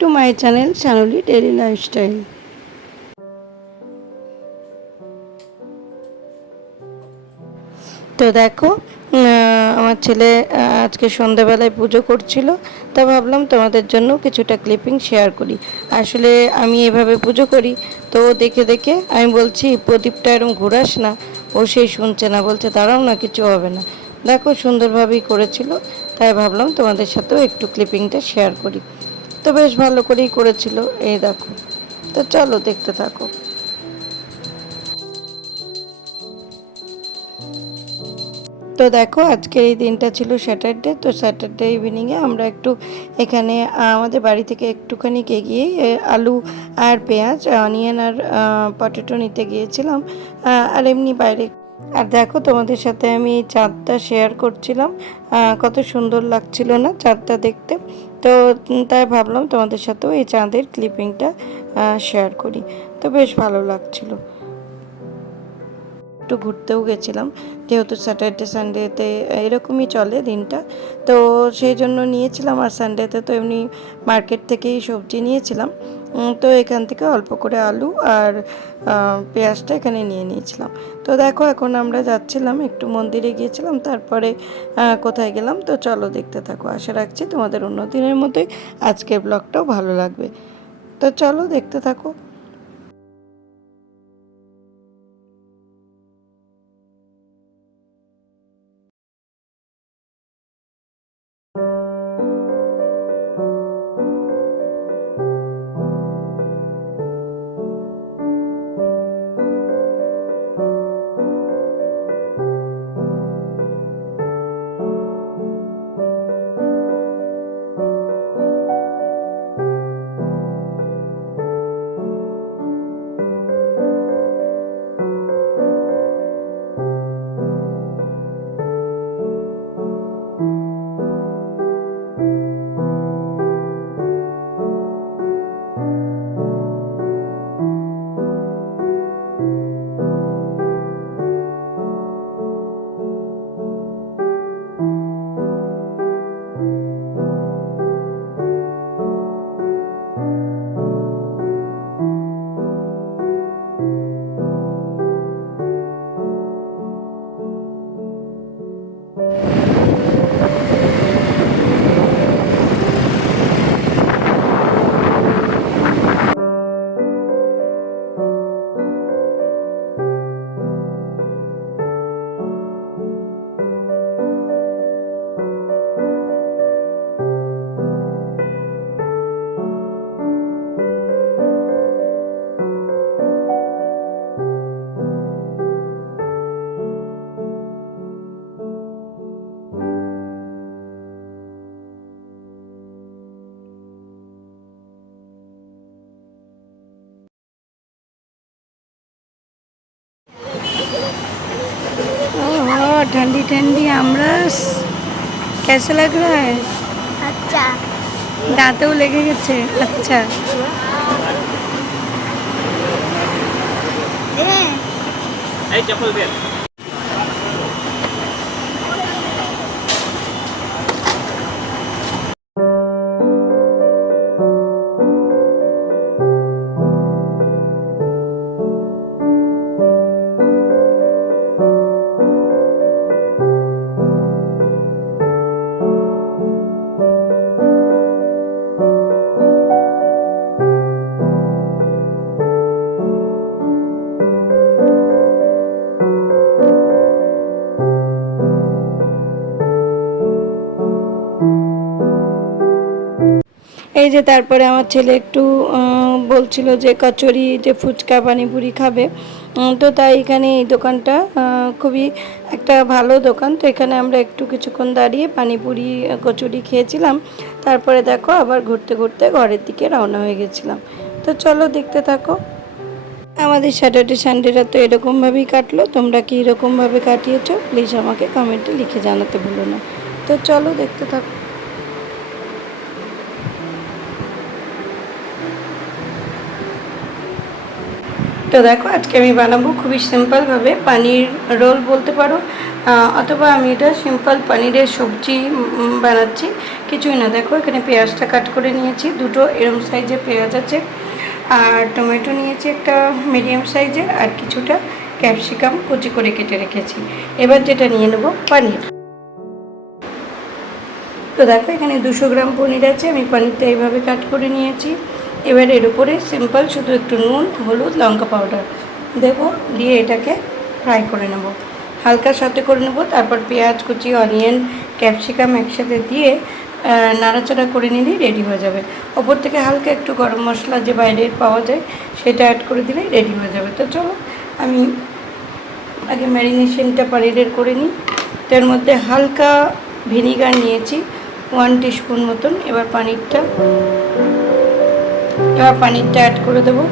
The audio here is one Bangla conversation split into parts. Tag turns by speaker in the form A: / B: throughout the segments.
A: To my channel Shanli daily lifestyle. তো দেখো আমার ছেলে আজকে সন্ধ্যাবেলায় পুজো করছিল, তা ভাবলাম তোমাদের জন্য কিছুটা ক্লিপিং শেয়ার করি। আসলে আমি এভাবে পুজো করি, তো দেখে দেখে আমি বলছি, প্রদীপটা এরকম ঘুরাস না, ও সেই শুনছে না। বলছে, দাঁড়াও না, কিছু হবে না। দেখো, সুন্দরভাবেই করেছিল, তাই ভাবলাম তোমাদের সাথেও একটু ক্লিপিংটা শেয়ার করি। তো বেশ ভালো করেই করেছিল। এই দেখো তো চলো দেখতে থাকো। তো দেখো আজকের এই দিনটা ছিল স্যাটারডে তো স্যাটারডে ইভিনিংয়ে আমরা একটু এখানে আমাদের বাড়ি থেকে একটুখানি এগিয়ে এ, আলু আর পেঁয়াজ অনিয়ন আর পটেটো নিতে গিয়েছিলাম। আর এমনি বাইরে। আর দেখো তোমাদের সাথে আমি চাঁদটা শেয়ার করছিলাম। কত সুন্দর লাগছিল না চাঁদটা দেখতে। তো তাই ভাবলাম তোমাদের সাথেও এই চাঁদের ক্লিপিংটা শেয়ার করি। তো বেশ ভালো লাগছিল। একটু ঘুরতেও গেছিলাম, যেহেতু স্যাটারডে সানডেতে এরকমই চলে দিনটা। তো সেই জন্য নিয়েছিলাম আর সানডেতে তো এমনি মার্কেট থেকেই সবজি নিয়েছিলাম। তো এখান থেকে অল্প করে আলু আর পেঁয়াজটা এখানে নিয়ে নিয়েছিলাম। তো দেখো, এখন আমরা যাচ্ছিলাম, একটু মন্দিরে গিয়েছিলাম, তারপরে কোথায় গেলাম? তো চলো দেখতে থাকো। আশা রাখছি তোমাদের অন্য দিনের মতোই আজকের ব্লগটাও ভালো লাগবে। তো চলো দেখতে থাকো। ठंडी ठंडी आमरस कैसे लग रहा है
B: আচ্ছা
A: দাঁতেও লেগে গেছে আচ্ছা
B: হ্যাঁ
C: এই চপ্পল বের
A: এই যে তারপরে আমার ছেলে একটু বলছিল যে কচুরি, যে ফুচকা, পানিপুরি খাবে। তো তাই এখানে এই দোকানটা খুবই একটা ভালো দোকান। তো এখানে আমরা একটু কিছুক্ষণ দাঁড়িয়ে পানিপুরি, কচুরি খেয়েছিলাম। তারপরে দেখো আবার ঘুরতে ঘুরতে ঘরের দিকে রওনা হয়ে গেছিলাম। তো চলো দেখতে থাকো। আমাদের স্যাটারডে সানডেটা তো এরকমভাবেই কাটলো। তোমরা কি এরকমভাবে কাটিয়েছো? প্লিজ আমাকে কমেন্টে লিখে জানাতে ভুলো না। তো চলো দেখতে থাকো। তো দেখো, আজকে আমি বানাবো খুবই সিম্পলভাবে পানির রোল বলতে পারো। অথবা আমি এটা সিম্পল পনিরের সবজি বানাচ্ছি। কিছুই না, দেখো, এখানে পেঁয়াজটা কাট করে নিয়েছি। দুটো এরম সাইজের পেঁয়াজ আছে। আর টমেটো নিয়েছি একটা মিডিয়াম সাইজের, আর কিছুটা ক্যাপসিকাম কুচি করে কেটে রেখেছি। এবার যেটা নিয়ে নেব, পনির। তো দেখো, এখানে দুশো গ্রাম পনির আছে। আমি পনিরটা এইভাবে কাট করে নিয়েছি। এবার এর উপরে সিম্পল শুধু একটু নুন, হলুদ, লঙ্কা পাউডার দেবো, দিয়ে এটাকে ফ্রাই করে নেব। হালকা সাথে করে নেব, তারপর পেঁয়াজ, কুচি অনিয়ন ক্যাপসিকাম একসাথে দিয়ে নাড়াচাড়া করে নিলেই রেডি হয়ে যাবে। ওপর থেকে হালকা একটু গরম মশলা যে বাইরের পাওয়া যায়, সেটা অ্যাড করে দিলেই রেডি হয়ে যাবে। তো চলো, আমি আগে ম্যারিনেশনটা পনিরের করে নিই। তার মধ্যে হালকা ভিনিগার নিয়েছি ওয়ান টিস্পুন মতন। এবার পানিরটা এবার পানিরটা অ্যাড করে দেবো।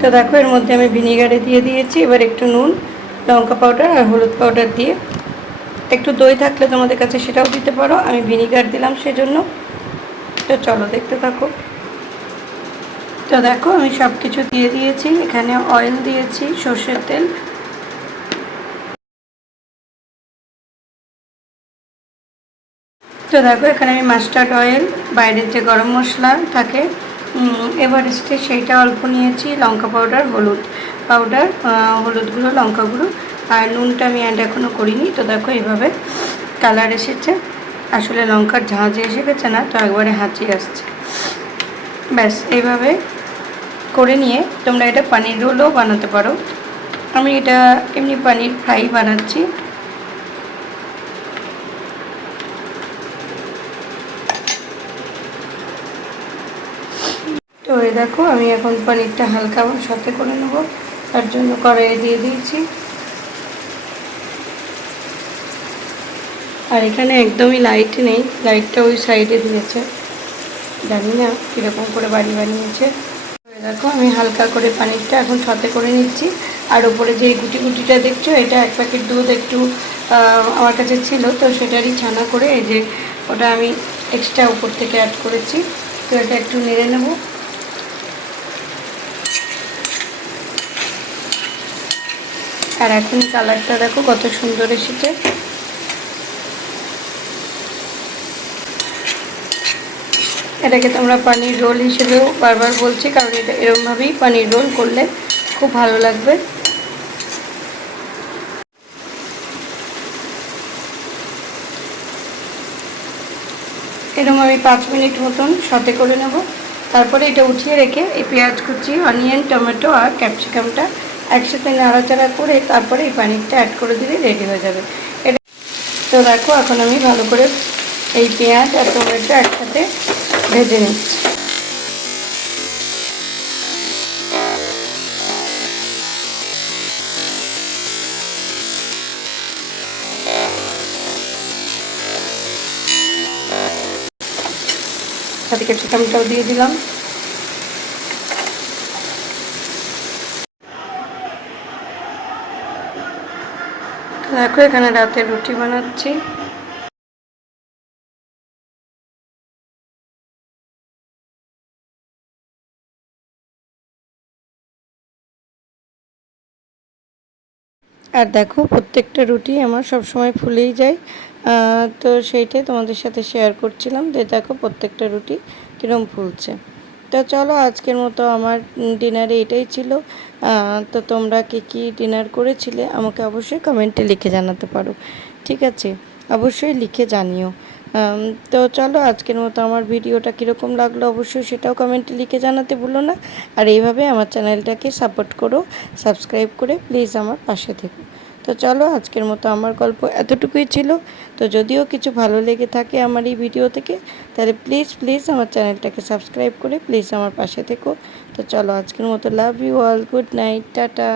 A: তো দেখো, এর মধ্যে আমি ভিনিগারে দিয়ে দিয়েছি। এবার একটু নুন, লঙ্কা পাউডার আর হলুদ পাউডার দিয়ে। একটু দই থাকলে তোমাদের কাছে সেটাও দিতে পারো। আমি ভিনিগার দিলাম সেজন্য। তো চলো দেখতে থাকো। তো দেখো, আমি সব কিছু দিয়ে দিয়েছি। এখানে অয়েল দিয়েছি, সর্ষের তেল। তো দেখো, এখানে আমি মাস্টার্ড অয়েল বাইরের যে গরম মশলা থাকে এভারেস্টে সেইটা অল্প নিয়েছি, লঙ্কা পাউডার হলুদ পাউডার হলুদ গুঁড়ো, লঙ্কা গুঁড়ো। আর নুনটা আমি অ্যাড এখনও করিনি। তো দেখো এইভাবে কালার এসেছে। আসলে লঙ্কার ঝাঁঝে এসে গেছে না, তো একবারে হাঁচি আসছে। ব্যাস, এইভাবে করে নিয়ে তোমরা এটা পানির রোলও বানাতে পারো। আমি এটা এমনি পানির ফ্রাই বানাচ্ছি। তো দেখো, আমি এখন পনিরটা হালকা সাথে করে নেব। তার জন্য কড়াইয়ে দিয়ে দিয়েছি। আর এখানে একদমই লাইট নেই। লাইটটা ওই সাইডে দিয়েছে। জানি না কীরকম করে বাড়ি বানিয়েছে। দেখো, আমি হালকা করে পানিরটা এখন সাথে করে নিচ্ছি। আর ওপরে যে গুটি গুটিটা দেখছ, এটা এক প্যাকেট দুধ একটু আমার কাছে ছিল, তো সেটারই ছানা করে এই যে ওটা আমি এক্সট্রা উপর থেকে অ্যাড করেছি। তো এটা একটু নেড়ে নেব। আর এখন কালারটা দেখো কত সুন্দর এসেছে। এটাকে তোমরা পানির রোল হিসেবেও বারবার বলছি, কারণ এটা এরমভাবেই পানির রোল করলে খুব ভালো লাগবে। এরকম আমি পাঁচ মিনিট মতন সাথে করে নেব। তারপরে এটা উঠিয়ে রেখে এই পেঁয়াজ কুচি, অনিয়ন, টমেটো আর ক্যাপসিকামটা একসাথে নাড়াচাড়া করে তারপরে এই পানিরটা অ্যাড করে দিলে রেডি হয়ে যাবে। এটা তো দেখো, এখন আমি ভালো করে এই পেঁয়াজ আর টমেটো একসাথে ভেজে নিচ্ছি। সাথে ক্যাপসিকামটাও দিয়ে দিলাম। দেখো এখানে রাতে রুটি বানাচ্ছি। আর দেখো, প্রত্যেকটা রুটি আমার সব সময় ফুলেই যায়। তো সেইটাই তোমাদের সাথে শেয়ার করছিলাম যে দেখো, প্রত্যেকটা রুটি কীরকম ফুলছে। তো চলো, আজকের মতো আমার ডিনারে এটাই ছিল। তো তোমরা কি কি ডিনার করেছিলে আমাকে অবশ্যই কমেন্টে লিখে জানাতে পারো। ঠিক আছে? অবশ্যই লিখে জানিও। তো চলো আজকের মতো আমার ভিডিওটা কীরকম লাগল অবশ্যই সেটাও কমেন্টে লিখে জানাতে ভুলো না। আর এইভাবে আমার চ্যানেলটাকে সাপোর্ট করো সাবস্ক্রাইব করে প্লিজ আমার পাশে থেকো। তো চলো আজকের মতো আমার গল্প এতটুকুই ছিল। তো যদিও কিছু ভালো লেগে থাকে আমার এই ভিডিও থেকে, তাহলে প্লিজ প্লিজ আমার চ্যানেলটাকে সাবস্ক্রাইব করে প্লিজ আমার পাশে থেকো। তো চলো আজকের মতো love you all good night tata.